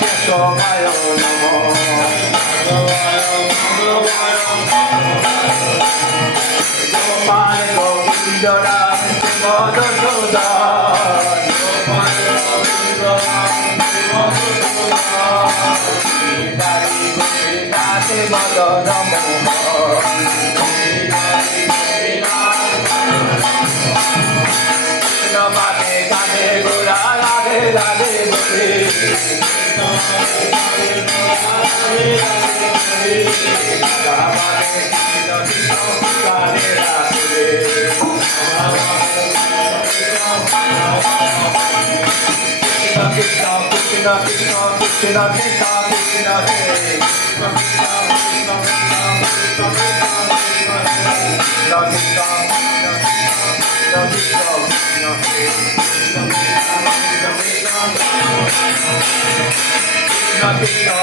কেশবায় নমঃ গোপাল গোবিন্দ রাম মধুসূদন গোপীনাথে মদন মোহন কানে গোরা রাধে রাধে বলে Krishna Krishna Krishna Krishna Krishna Krishna Krishna Krishna